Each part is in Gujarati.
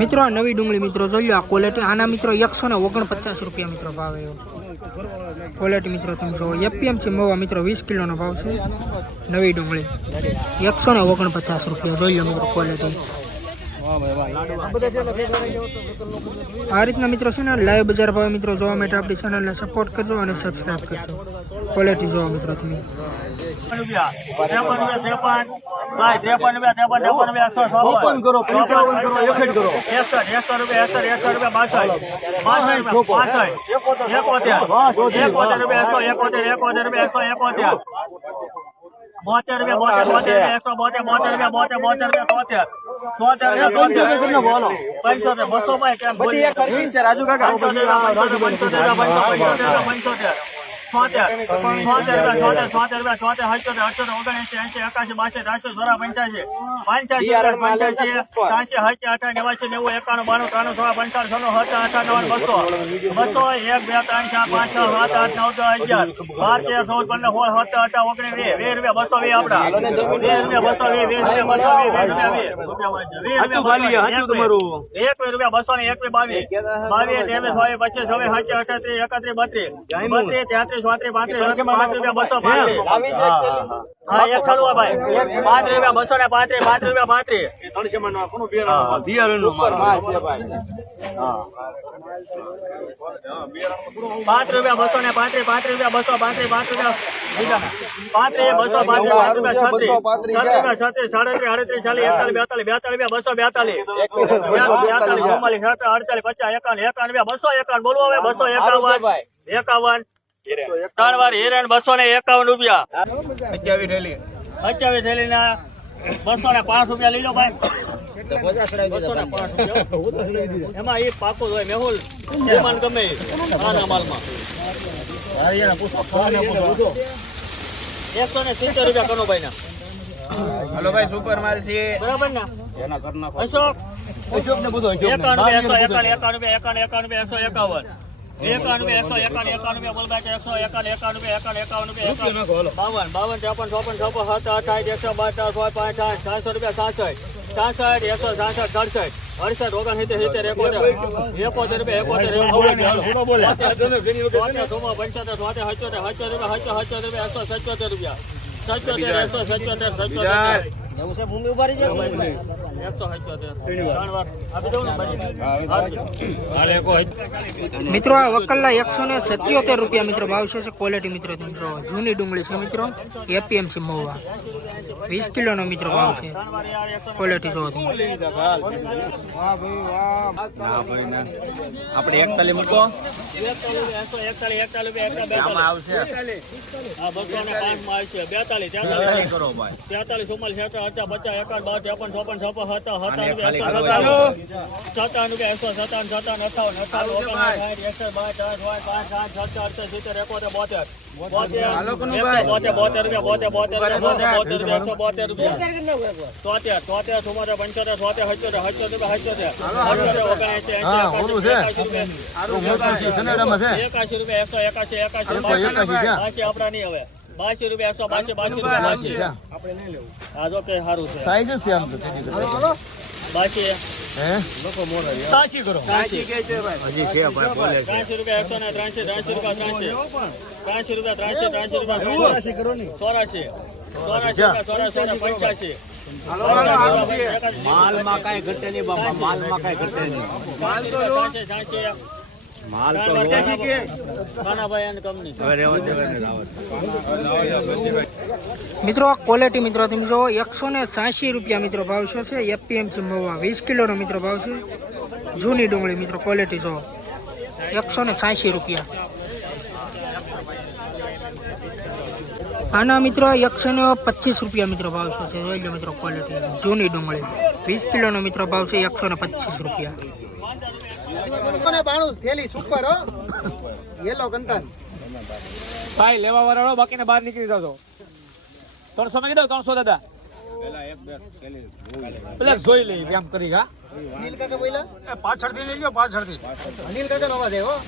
મિત્રો, આ નવી ડુંગળી મિત્રો જોઈ લો, આ ક્વોલિટી આના મિત્રો એકસો ને ઓગણપચાસ રૂપિયા મિત્રો ભાવ એવો. ક્વોલિટી મિત્રો તમે જો એપીએમસી મવા મિત્રો, વીસ કિલોનો ભાવ છે. નવી ડુંગળી. એકસો ને ઓગણપચાસ રૂપિયા, જોઈ લો મિત્રો ક્વોલિટી આ રીતના મિત્રો છે ને, લાઈવ બજાર ભાવ મિત્રો, જોવા માટે આપણી ચેનલને સપોર્ટ કરજો અને સબસ્ક્રાઇબ કરજો. ક્વોલિટી જોવા મિત્રો તમે. ઓપન કરો પંચાવન કરો એકસઠ કરો. બોતેર રૂપિયા બોતેર બોતેર એકસો બોતેર બોતેર રૂપિયા બોતેર બોતેર રૂપિયા તોતેર તોતેર રૂપિયા તોતેર બોલો. પંચોતેર. એકાણું બાણું ત્રાણું સોળ પંચાવન સોનું હતા અઠા બસો બસો એક બે ત્રણ ચાર પાંચ છ સાત આઠ નવ દસ અગિયાર બાર તેર ચૌદ પંદર સોળ સત્તર અઢાર ઓગણીસ વીસ વીસ રૂપિયા બસો વીસ રૂપિયા બસો વીસ વીસ રૂપિયા બસો વીસ રૂપિયા બસો ને એકવીસ બાવીસ બાવીસ ત્રેવીસ ચોવીસ પચીસ છવ્વીસ સાચી અઠત્રીસ એકત્રીસ બત્રીસ બત્રીસ તેત્રીસ ચોત્રીસ પાંત્રીસ પાંચ રૂપિયા બસો પાંત્રીસ. હા એક ખડુઆ ભાઈ. પાંચ રૂપિયા બસો ને પાંત્રીસ પાંચ રૂપિયા પાંત્રીસ. પાંચ રૂપિયા બસો ને પાંત્રીસ પાંચ રૂપિયા બસો પાંત્રીસ પાંચ રૂપિયા પાંત્રીસ બસો પાંત્રીસ પાંચ રૂપિયા છત્રીસ. છત્રીસ રૂપિયા છત્રીસ સાડત્રીસ અડત્રીસ ચાલીસ એકતાલીસ બેતાલીસ બેતાલીસ રૂપિયા બસો બેતાલીસ. બેતાલીસ ચુમ્માલીસ અડતાલીસ પચાસ એકાવન એકાવન રૂપિયા બસો એકાવન બોલવું બસો એકાવન. એકાવન. ત્રણ વાર હિરેન બસો ને એકાવન રૂપિયા. અઠ્યાવીસ થેલીના બસો ને પાંચ રૂપિયા લઈ લો ભાઈ. ને. એમાં એ પાકો હોય મેહુલ. મહેમાન ગમે આના માલમાં. એકસો ને સિત્તેર રૂપિયા કનુભાઈ ના. હલો ભાઈ સુપર માલ છે. બરાબર ને? અશોક અશોક ને બધું અશોક? ને. એકાવન રૂપિયા એકસો એકાવન રૂપિયા એકાવન રૂપિયા એકસો એકાવન. રૂપિયા એકસો એકાવન રૂપિયા એકસો એકાવન એકાવન એકાવન એકાવન બાવન બાવન ત્રેપન ચોપન છપ્પન સત્તર અઠાવીસ એકસો બાર સો પાંચ સાતસો રૂપિયા સાસઠ સાસઠ એકસો સાસઠ સડસઠ અડસઠ ઓગણસિત્તેર સિત્તેર એકોતેર એકોતેર રૂપિયા એકોતેર પંચોતેર તોતેર હચોતેર હચોતેર રૂપિયા હચો રૂપિયા એકસો સચોતેર રૂપિયા સચોતેર એકસો સચોતર સચોતર એકસો સચોતેર ત્રણ ને મિત્રો આ વકલના એકસો ને સત્યોતેર રૂપિયા મિત્રો ભાવ છે ક્વોલિટી મિત્રો તમે જૂની ડુંગળી છે મિત્રો એપીએમસી મહુવા વીસ કિલોનો મિત્રો ભાવ છે. ક્વોલિટી જોવો તમે. આપણે મૂકો એકતાલીસ એકતાલીસ એકતા આમાં બેતાલીસ ને તેતાલીસ કરો ભાઈ. તેતાલીસ ચુમ્માલીસ એકાવન ત્રેપન ચોપન એકસો સત્તાવન સત્તાવન અઠાવન અઠાવન ઓગણસાઠ સાઠ બાર ચાર પાંચ પાંચ સાત સત્તર અડસઠ સિત્તેર એકોતેર બોતેર. એકસો એકાશી રૂપિયા. એકસો એકાશી એકાશી આપડા નહીં હવે. બાસી રૂપિયા એકસો બાસી બાસી રૂપિયા બાસી હા જો કે સારું છે. સાઈઝ છે આમ તો બાસી સાચી કરો. હજી છે ભાઈ બોલે રૂપિયા ને રૂપિયા રૂપિયા રૂપિયા પંચ્યાસી માલમાં કઈ ઘટે નહીં બાપા માલમાં કઈ ઘટે નહીં. માલ તો મિત્રો આ ક્વોલિટી મિત્રો તમે જો એકસો ને સાસી રૂપિયા મિત્રો ભાવ છે છે. એપીએમસી મહુવા વીસ કિલોનો મિત્રો ભાવ છે. જૂની ડુંગળી મિત્રો ક્વોલિટી જો એકસો ને સાસી રૂપિયા. આના મિત્રો એકસો ને પચીસ રૂપિયા મિત્રો ભાવ છે જોઈ લો મિત્રો ક્વોલિટી જૂની ડુંગળી. વીસ કિલોનો મિત્રો ભાવ છે એકસો ને પચીસ રૂપિયા. બાણું? થેલી સુપર હો. યેલો કંતન ભાઈ લેવા વાળો બાકીને બહાર નીકળી જાવ ત્રણસો માં કીધો ત્રણસો દાદા. પેલા જોઈ લઈ એમ કરી હા. અનિલ કાકા બોલ્યા? પાછળથી લઈ લો પાછળથી. અનિલ કાકા નો અવાજ આવ્યો.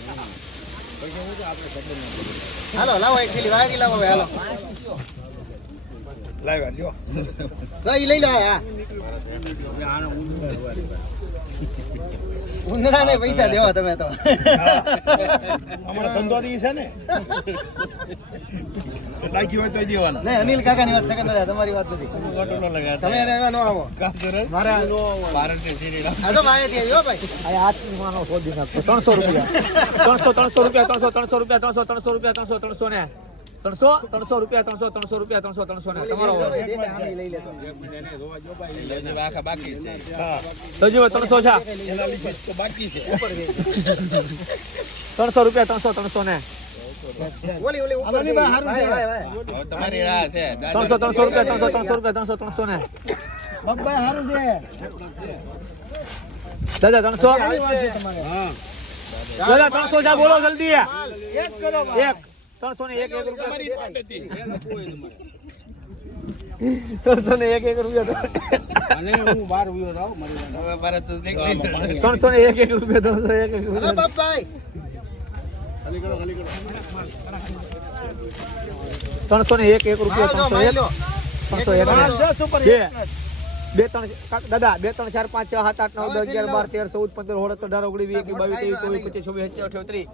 હાલો લાવો એક થેલી વાયરી લાવો હવે હાલો. લાવ્યા લ્યો. લઈ પૈસા દેવા તમે તો. અમારા ધંધો દી છે ને. લાગી હોય તો દેવાના. નહીં અનિલ કાકાની વાત સેકન્ડ તમારી વાત નથી. ન. તમે એમાં ન આવો. મારા ભારતની સિરિયલ આ તો ભાઈથી આવ્યો ભાઈ. ત્રણસો રૂપિયા. ત્રણસો ત્રણસો રૂપિયા ત્રણસો ત્રણસો રૂપિયા ત્રણસો ત્રણસો રૂપિયા ત્રણસો ત્રણસો ને ત્રણસો ત્રણસો રૂપિયા ત્રણસો ત્રણસો રૂપિયા ત્રણસો ત્રણસો ને. તમારો છે ત્રણસો છે ત્રણસો રૂપિયા ત્રણસો ત્રણસો ને. ઓલી ઓલી ઉપર ભાઈ ભાઈ ભાઈ હવે તમારી રાહ છે. ત્રણસો ત્રણસો રૂપિયા ત્રણસો ત્રણસો રૂપિયા ત્રણસો ત્રણસો ને. બબ્બાઈ હારું છે. દાદા ત્રણસો. દાદા ત્રણસો છે બોલો જલ્દી. એક કરો એક. ત્રણસો ને એક એક રૂપિયા ત્રણસો ને એક એક રૂપિયા ત્રણસો ને એક એક રૂપિયા ત્રણસો એક રૂપિયા. ત્રણસો ને એક એક રૂપિયા ત્રણસો એક ત્રણસો એક એક બે. બે ત્રણ દાદા બે ત્રણ ચાર પાંચ છ સાત આઠ નવ દસ અગિયાર બાર તેર ચૌદ પંદર સોળ અઢાર ઓગણીસ વીસ એકવીસ બાવીસ ત્રેવીસ ચોવીસ પચીસ છવ્વીસ સત્યાવીસ અઠ્યાવીસ ત્રીસ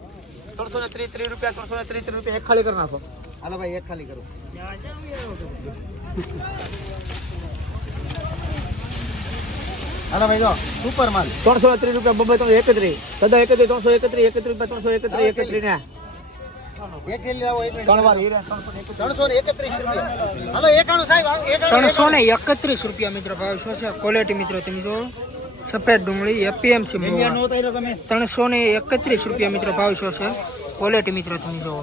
ત્રણસો ને ત્રીસ ત્રીસ રૂપિયા ત્રણસો ને ત્રીસ રૂપિયા એક ખાલી કરી નાખો. હાલો ભાઈ એક ખાલી કરો. હાલો ભાઈ જો સુપર માલ. ત્રણસો ત્રીસ રૂપિયા બબે ત્રણ એકત્રીસ. દાદા એકત્રીસ ત્રણસો એકત્રીસ એકત્રીસ રૂપિયા ત્રણસો એકત્રીસ એકત્રીસ ને. ત્રણસો ને એકત્રીસ. રૂપિયા મિત્રો ભાવ શું છે? ક્વોલિટી મિત્રો, તમે જો સફેદ ડુંગળી એપીએમસી ત્રણસો ને એકત્રીસ રૂપિયા મિત્રો ભાવ શું છે? ક્વોલિટી મિત્રો, તમે જોવો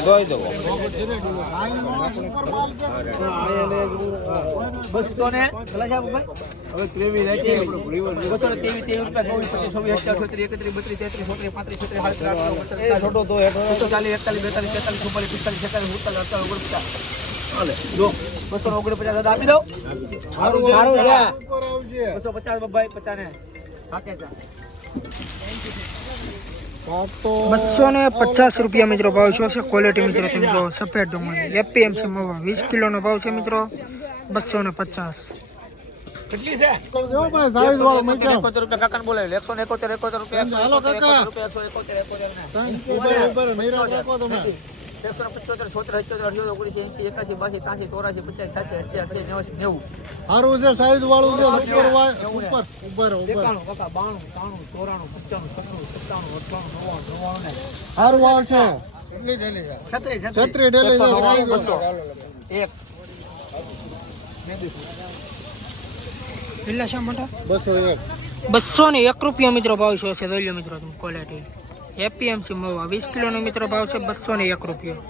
જોઈ દો બસો ને કેટલા છે હવે પચીસ ચાલીસ એકતાલીસ બેતાલીસ તેતાલીસ ચુમ્માલીસ પિસ્તાલીસ છેતાલીસ સુડતાલીસ અડતાલીસ જો બસો ને ઓગણપચાસ દાદા આપી દો સારું. બસો પચાસ ભાઈ પચાસ ને હાકે ચા બસો ને પચાસ રૂપિયા મિત્રો ભાવ શું છે ક્વોલિટી મિત્રો તમે જો સફેદ ડુંગળી એપીએમસી મવા વીસ કિલોનો ભાવ છે મિત્રો બસો ને પચાસ કેટલી છે એકોતેર રૂપિયા ને પંચોતેર છોતેર અઠ્યોતેર અઠ્યોતેર ઓગણીસો એસી એકાસી બાસી ત્રાસી ચોરાસી પચાસ છાસી અઠ્યાસી નેવાસી નેવું. સારું છે સાઈઝ વાળું છે ઉપર ઉપર એકાણું કાકા બાણું ત્રાણું ચોરાણું પંચાણું સત્તાણું સત્તાણું અઠાણું નવ્વાણું નવ્વાણું સારું વાળ છે. છત્રીસ. છત્રી ડેલી છે બસો એક. કેટલા છે મોટા? બસો એક. બસો ને એક રૂપિયા મિત્રો ભાવ છે જોઈ મિત્રો તમે ક્વોલિટી એપીએમસી મોવા વીસ કિલોનો મિત્રો ભાવ છે બસો ને એક રૂપિયો.